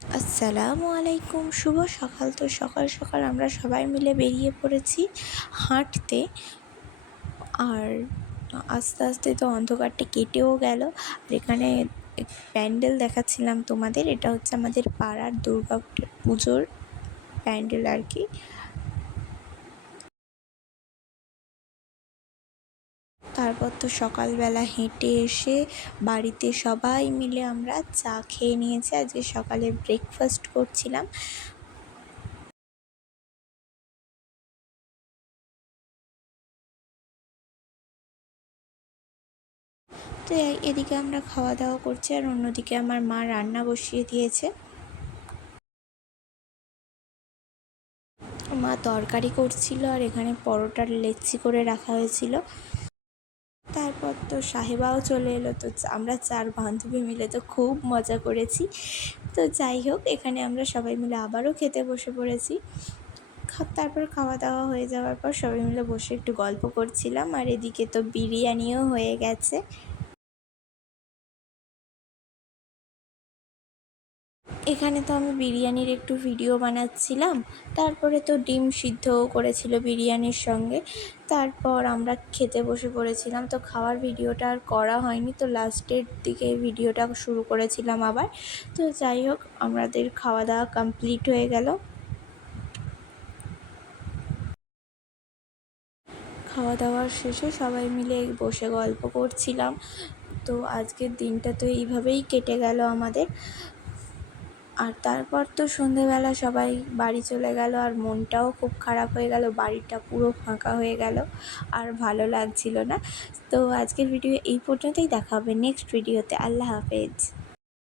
আসসালামু আলাইকুম, শুভ সকাল। তো সকাল সকাল আমরা সবাই মিলে বেরিয়ে পড়েছি হাঁটতে। আর আস্তে আস্তে তো অন্ধকারটা কেটেও গেল। আর এখানে প্যান্ডেল দেখাচ্ছিলাম তোমাদের। এটা হচ্ছে আমাদের পাড়ার দুর্গা পুজোর প্যান্ডেল আর কি। তারপর তো সকালবেলা হেঁটে এসে বাড়িতে সবাই মিলে আমরা চা খেয়ে নিয়েছি। আজকে সকালে ব্রেকফাস্ট করছিলাম। তো এদিকে আমরা খাওয়া দাওয়া করছি আর অন্যদিকে আমার মা রান্না বসিয়ে দিয়েছে। মা তরকারি করছিল আর এখানে পরোটার লেচি করে রাখা হয়েছিল। তারপর তো সাহেবাও চলে এলো, তো আমরা চার বান্ধবী মিলে তো খুব মজা করেছি। তো যাই হোক, এখানে আমরা সবাই মিলে আবারও খেতে বসে পড়েছি। তারপর খাওয়া দাওয়া হয়ে যাওয়ার পর সবাই মিলে বসে একটু গল্প করছিলাম, আর এদিকে তো বিরিয়ানিও হয়ে গেছে। এখানে তো আমি বিরিয়ানির একটু ভিডিও বানাচ্ছিলাম। তারপরে তো ডিম সিদ্ধও করেছিল বিরিয়ানির সঙ্গে। তারপর আমরা খেতে বসে পড়েছিলাম। তো খাওয়ার ভিডিওটা আর করা হয়নি। তো লাস্টের দিকে ভিডিওটা শুরু করেছিলাম আবার। তো যাই হোক, আমাদের খাওয়া দাওয়া কমপ্লিট হয়ে গেল। খাওয়া দাওয়ার শেষে সবাই মিলে বসে গল্প করছিলাম। তো আজকের দিনটা তো এইভাবেই কেটে গেল আমাদের। আর তারপর তো সন্ধেবেলা সবাই বাড়ি চলে গেল আর মনটাও খুব খারাপ হয়ে গেল, বাড়িটা পুরো ফাঁকা হয়ে গেল আর ভালো লাগছিল না। তো আজকের ভিডিও এই পর্যন্তই, দেখা হবে নেক্সট ভিডিওতে আল্লাহ হাফেজ।